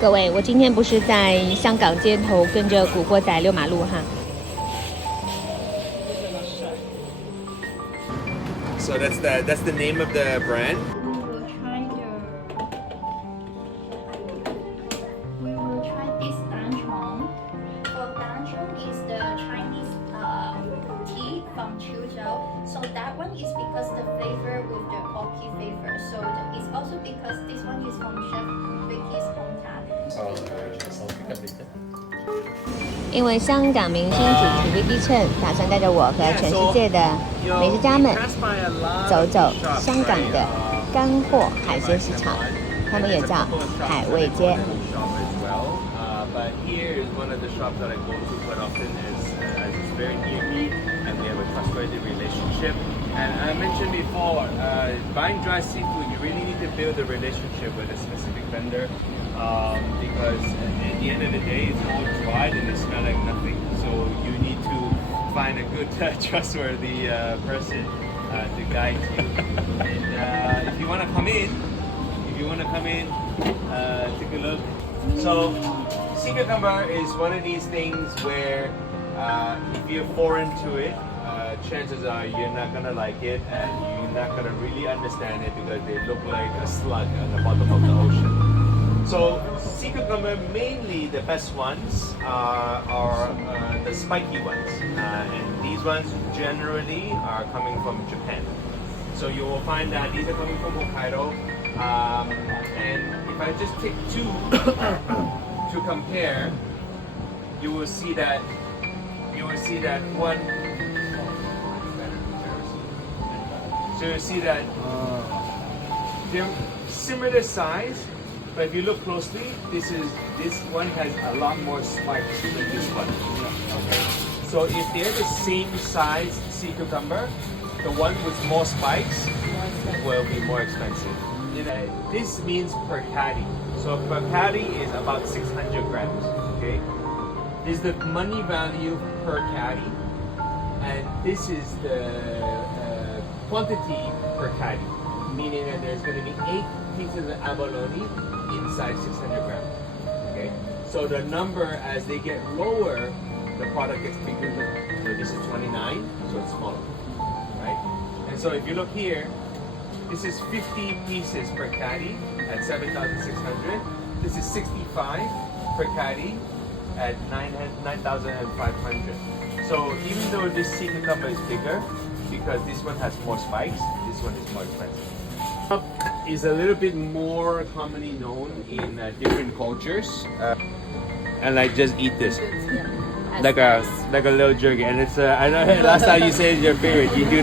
各位，我今天不是在香港街头跟着古惑仔溜马路哈。So that's the name of the brand. We will try this danchong. So danchong is the Chinese tea from Chuzhou. So that one is because the flavor with the coffee flavor. So it's also because this one is from Chef Vicky's hometown. 因为香港明星主厨 Vicky Cheng 打算带着我和全世界的美食家们走走香港的干货海鲜市场，他们也叫海味街。But here is one of the shops that I go to quite often as it's very near me and we have a trustworthy relationship. And I mentioned before, buying dry seafood, you really need to build a relationship with a specific vendor because at the end of the day, it's all dried and they smell like nothing. So you need to find a good, trustworthy person to guide you. And if you want to come in, take a look. So, sea cucumber is one of these things where if you're foreign to it, chances are you're not gonna like it and you're not gonna really understand it because they look like a slug at the bottom of the ocean. So, sea cucumber, mainly the best ones are the spiky ones, and these ones generally are coming from Japan. So you will find that these are coming from Hokkaido, and if I just take two to compare, you will see that one. So you see that they're similar size, but if you look closely, this one has a lot more spikes than this one. Okay. So if they're the same size sea cucumber, the one with more spikes will be more expensive. This means per caddy. So per caddy is about 600 grams. Okay, this is the money value per caddy, and this is the quantity per caddy, meaning that there's going to be 8 pieces of abalone inside 600 grams. Okay, so the number as they get lower, the product gets bigger. So this is 29, so it's smaller. Right? And so if you look here, this is 50 pieces per caddy at 7,600. This is 65 per caddy at 9,500. So even though this sea cucumber is bigger, because this one has more spikes, this one is more expensive. Is a little bit more commonly known in different cultures, and like just eat this. Like a little jerky, and it's I know last time you said it's your favorite. You do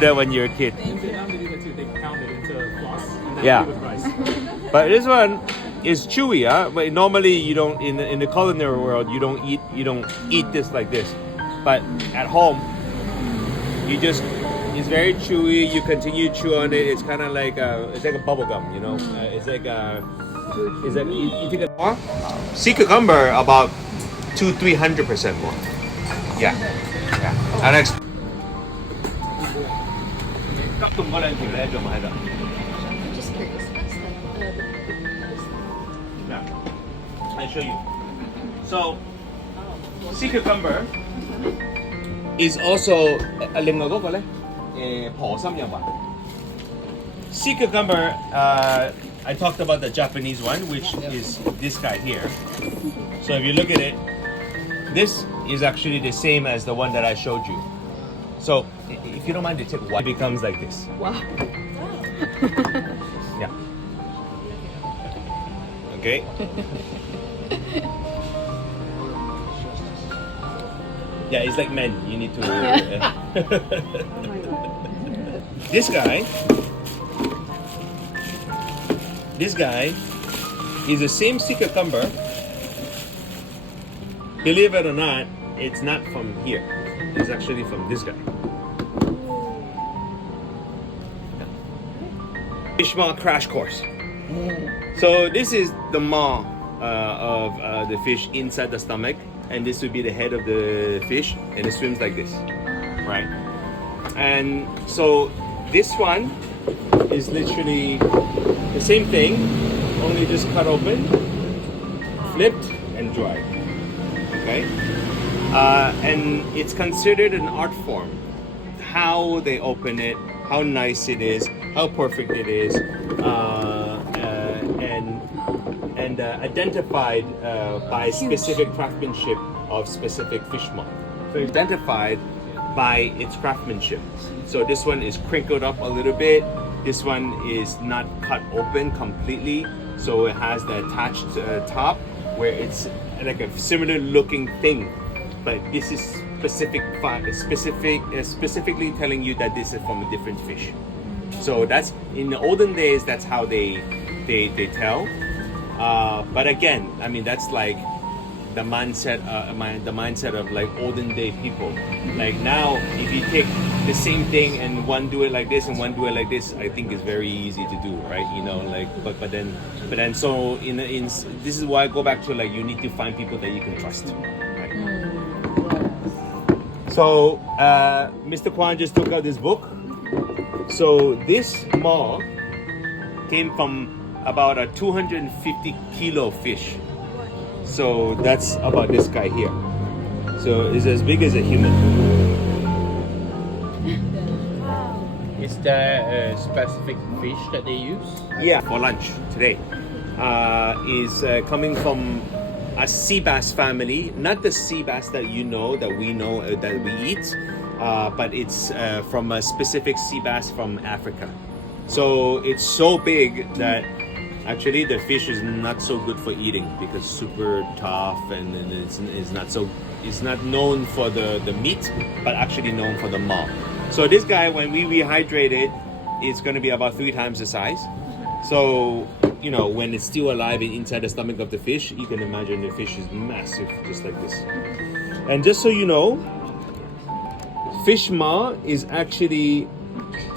that when you're a kid. In Vietnam, they do that too. They pound it into floss and then Yeah. eat it with rice. But this one is chewy, huh? But normally you don't in the culinary world you don't eat this like this. But at home, it's very chewy. You continue to chew on it. It's kind of like it's like a bubble gum, you know. It's like you take a sea cucumber about 200-300% more. Yeah. Our next. I'm just curious, what's the I show you. So, sea cucumber is also sea cucumber. I talked about the Japanese one, which is this guy here. So if you look at it, this is actually the same as the one that I showed you. So if you don't mind to take one, it becomes like this. Wow. Yeah. Okay. Yeah, it's like men. You need to. This guy is the same sea cucumber. Believe it or not, it's not from here. It's actually from this guy. Fish maw crash course. So this is the maw of the fish inside the stomach, and this would be the head of the fish, and it swims like this, right? And so this one is literally the same thing, only just cut open, flipped and dried. Okay, and it's considered an art form. How they open it, how nice it is, how perfect it is, and identified by specific craftsmanship of specific fish maw. So it's identified by its craftsmanship. So this one is crinkled up a little bit. This one is not cut open completely, so it has the attached top where it's like a similar looking thing, but this is specifically telling you that this is from a different fish. So that's in the olden days. That's how they tell. But again, I mean that's like the mindset of like olden day people. Like now, if you take the same thing and one do it like this and one do it like this, I think it's very easy to do, right? You know, like but then so in this is why I go back to like you need to find people that you can trust. Right? So Mr. Kwan just took out this book. So this maw came from about a 250 kilo fish. So that's about this guy here. So it's as big as a human. Is there a specific fish that they use? Yeah, for lunch today is coming from a sea bass family. Not the sea bass that you know, that we know, that we eat, but it's from a specific sea bass from Africa. So it's so big that actually the fish is not so good for eating because it's super tough and it's not known for the meat, but actually known for the maw. So this guy, when we rehydrate it, it's going to be about 3 times the size. So, you know, when it's still alive inside the stomach of the fish, you can imagine the fish is massive, just like this. And just so you know, fish maw is actually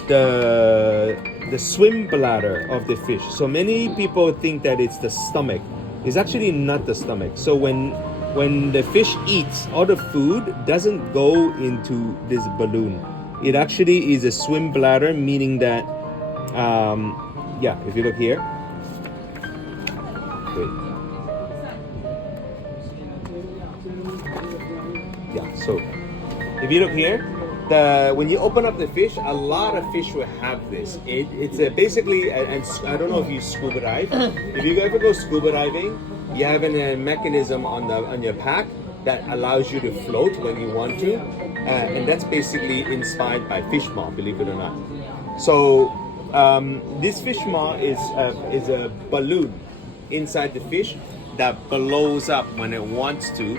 the swim bladder of the fish. So many people think that it's the stomach. It's actually not the stomach. So when the fish eats, all the food doesn't go into this balloon. It actually is a swim bladder, meaning that, if you look here, so if you look here, when you open up the fish, a lot of fish will have this. It's basically, and I don't know if you scuba dive. If you ever go scuba diving, you have a mechanism on your pack that allows you to float when you want to, and that's basically inspired by fish maw, believe it or not. So this fish maw is a balloon inside the fish that blows up when it wants to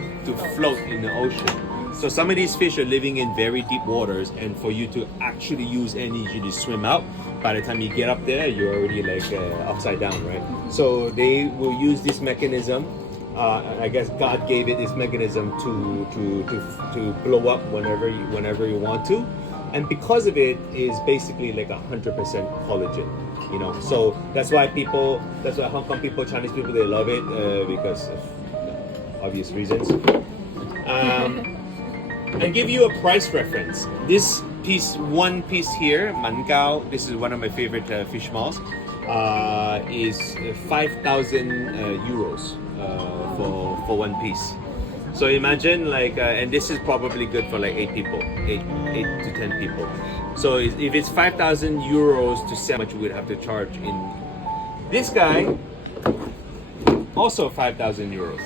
float in the ocean. So some of these fish are living in very deep waters, and for you to actually use energy to swim out, by the time you get up there, you're already like upside down, right? So they will use this mechanism. I guess God gave it this mechanism to blow up whenever you want to, and because of it is basically like 100% collagen, you know. So that's why Hong Kong people, Chinese people, they love it because of obvious reasons. And give you a price reference. This one piece here, Mangao, this is one of my favorite fish maws, is 5,000 euros for one piece. So imagine like, and this is probably good for like 8 people, 8 to 10 people. So if it's 5,000 euros to sell, how much you would have to charge in this guy, also 5,000 euros.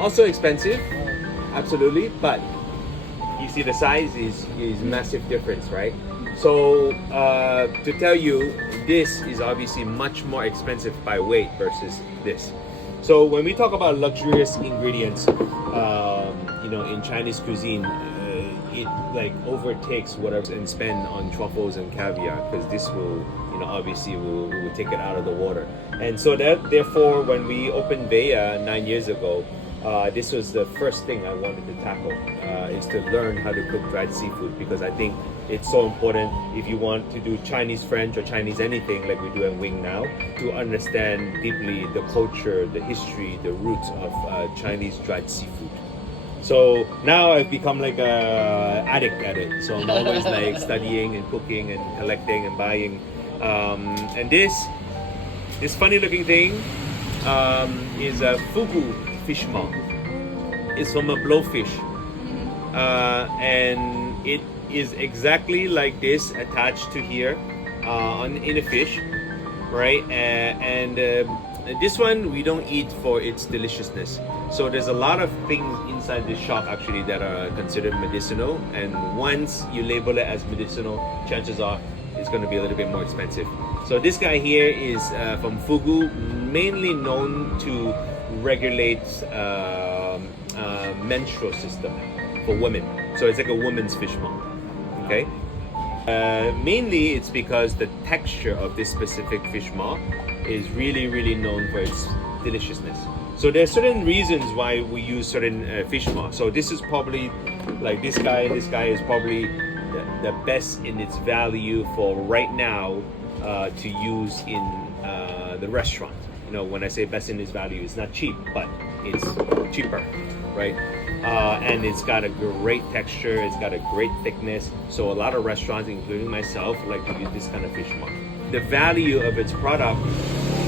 Also expensive. Absolutely, but you see the size is massive difference, right? So to tell you, this is obviously much more expensive by weight versus this. So when we talk about luxurious ingredients, in Chinese cuisine, it like overtakes whatever and spend on truffles and caviar, because this will, obviously will take it out of the water. And so therefore, when we opened Vea 9 years ago, this was the first thing I wanted to tackle, is to learn how to cook dried seafood, because I think it's so important if you want to do Chinese French or Chinese anything like we do in Wing now, to understand deeply the culture, the history, the roots of Chinese dried seafood. So now I've become like a addict at it. So I'm always like studying and cooking and collecting and buying. And this funny looking thing is a fugu fish maw. It's from a blowfish, and it is exactly like this, attached to here in a fish, right? And this one we don't eat for its deliciousness. So there's a lot of things inside this shop actually that are considered medicinal, and once you label it as medicinal, chances are it's going to be a little bit more expensive. So this guy here is from Fugu, mainly known to regulate menstrual system for women. So it's like a woman's fish maw. Okay. Mainly it's because the texture of this specific fish maw is really known for its deliciousness. So there are certain reasons why we use certain fish maw. So this is probably like this guy is probably the best in its value for right now to use in the restaurant. You know, when I say best in its value, it's not cheap, but it's cheaper, right? And it's got a great texture, it's got a great thickness. So a lot of restaurants, including myself, like to use this kind of fish maw. The value of its product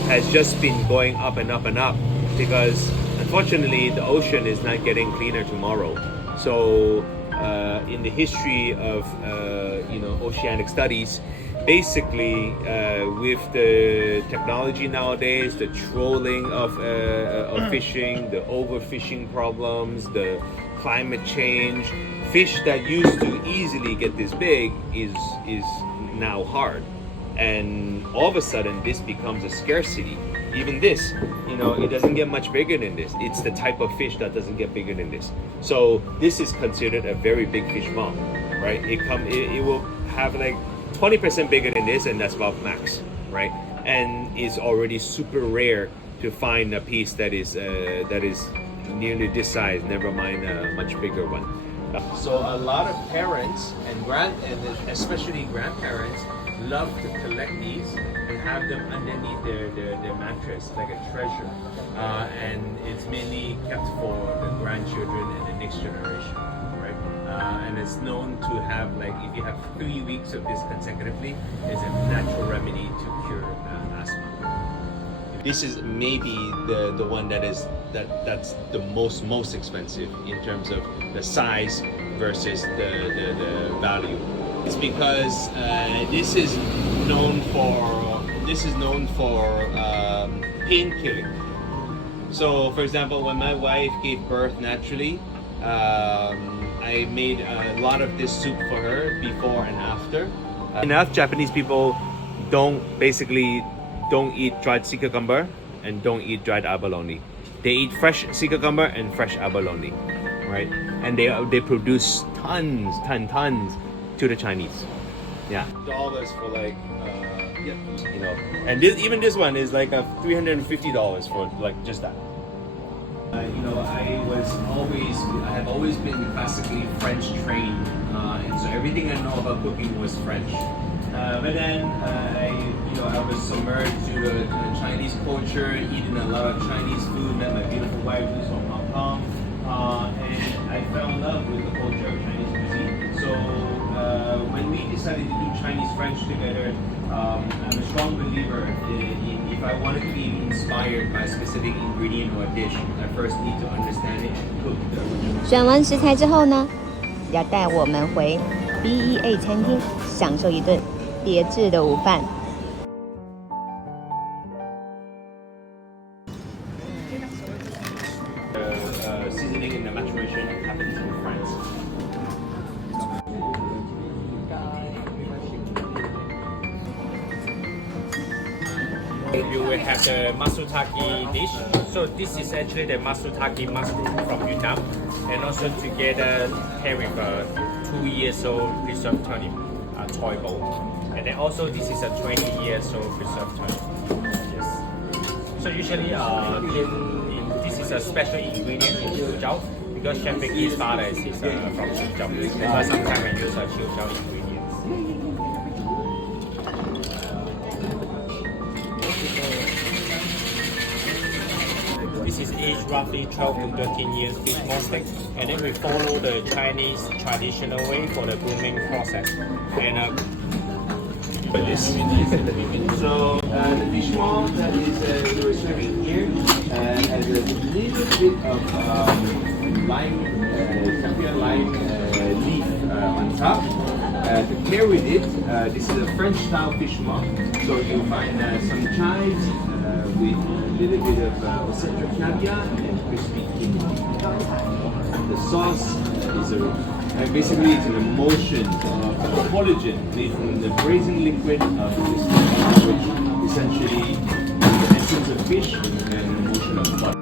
has just been going up and up and up because unfortunately the ocean is not getting cleaner tomorrow. So in the history of oceanic studies, basically with the technology nowadays, the trolling of fishing, the overfishing problems, the climate change, fish that used to easily get this big is now hard. And all of a sudden this becomes a scarcity. Even this, it doesn't get much bigger than this. It's the type of fish that doesn't get bigger than this. So this is considered a very big fish maw, right? It will have like 20% bigger than this, and that's about max, right? And it's already super rare to find a piece that is nearly this size, never mind a much bigger one. So a lot of parents and especially grandparents love to collect these and have them underneath their mattress like a treasure, and it's mainly kept for the grandchildren and the next generation, right? And it's known to have, like, if you have 3 weeks of this consecutively, it's a natural remedy to cure asthma. This is maybe the one that's the most expensive in terms of the size versus the value. It's because this is known for pain killing. So, for example, when my wife gave birth naturally, I made a lot of this soup for her before and after. Enough Japanese people don't eat dried sea cucumber and don't eat dried abalone. They eat fresh sea cucumber and fresh abalone, right? And they produce tons to the Chinese. Yeah. Dollars for like, and even this one is like $350 for like just that. I have always been classically French trained, and so everything I know about cooking was French. But then I was submerged to the Chinese culture, eating a lot of Chinese food. Met my beautiful wife who's from Hong Kong, and I fell in love with the culture of Chinese cuisine. So when we decided to do Chinese-French together, I'm a strong believer in if I wanted to be inspired by a specific ingredient or a dish, I first need to understand it and cook the original. 选完食材之后呢，要带我们回 BEA 餐厅享受一顿别致的午饭。Seasoning and the maturation happens in France. You will have the matsutake dish. So this is actually the matsutake mushroom from Vietnam, and also together pair with a 2 years old preserved turnip, toy bowl. And then also this is a 20 years old preserved turnip. Yes. So usually this is a special ingredient in Chiu because Chef Vicky's father is from Chiu. That's why sometimes we use Chiu ingredients. This is aged roughly 12 to 13 years fish maw steak, and then we follow the Chinese traditional way for the grooming process. And This. So the fish maw that is we're serving here has a little bit of lime, Campion lime leaf on top. To pair with it, this is a French-style fish maw. So you'll find some chives with a little bit of Ocetra caviar and crispy chicken. The sauce is basically it's an emulsion of collagen made from the braising liquid of this fish, which essentially is the essence of fish and an emulsion of butter.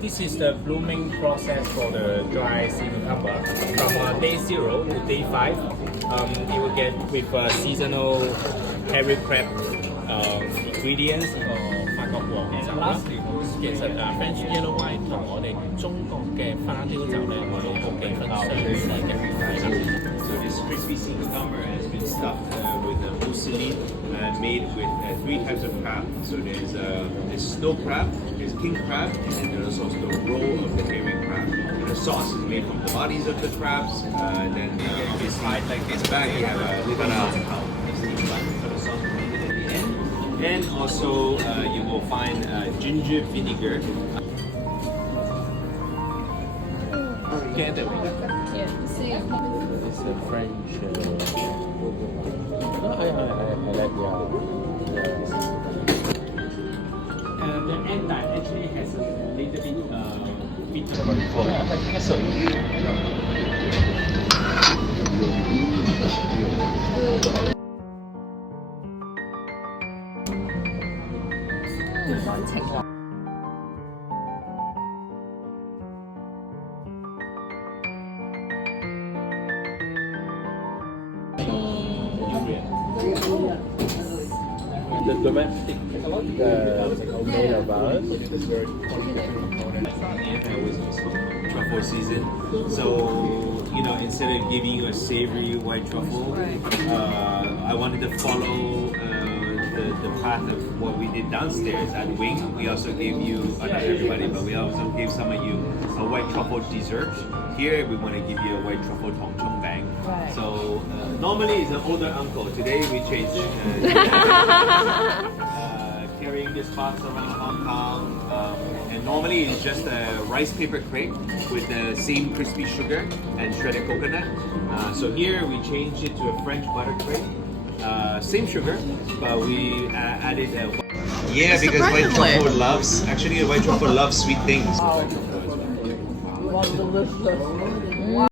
This is the blooming process for the dry sea cucumber. From day 0 to day 5, you will get with seasonal hairy crab ingredients or 法國黃酒啦。其實French yellow wine 同我哋中國嘅花雕酒咧，我都有幾分相似嘅。So this crispy sea cucumber has been stuffed with mousseline made with 3 types of crab. So there's snow crab, there's king crab, and there's also the roll of the hairy crab. And the sauce is made from the bodies of the crabs. Then beside like this bag, you have a little steam bun for the sauce at the end. And also you will find ginger vinegar. Together. It's a French. No, I like The endive actually has a little bit bitter. The domestic made of ours. Truffle season, so instead of giving you a savory white truffle, I wanted to follow the path of what we did downstairs at Wing. We also gave you, not everybody, but we also gave some of you a white truffle dessert. Here we want to give you a white truffle tong chung bang. Right. So normally it's an older uncle. Today we changed. Carrying this box around Hong Kong, and normally it's just a rice paper crepe with the same crispy sugar and shredded coconut. So here we changed it to a French butter crepe. Same sugar, but we added yeah, because white truffle loves sweet things. Wow, delicious.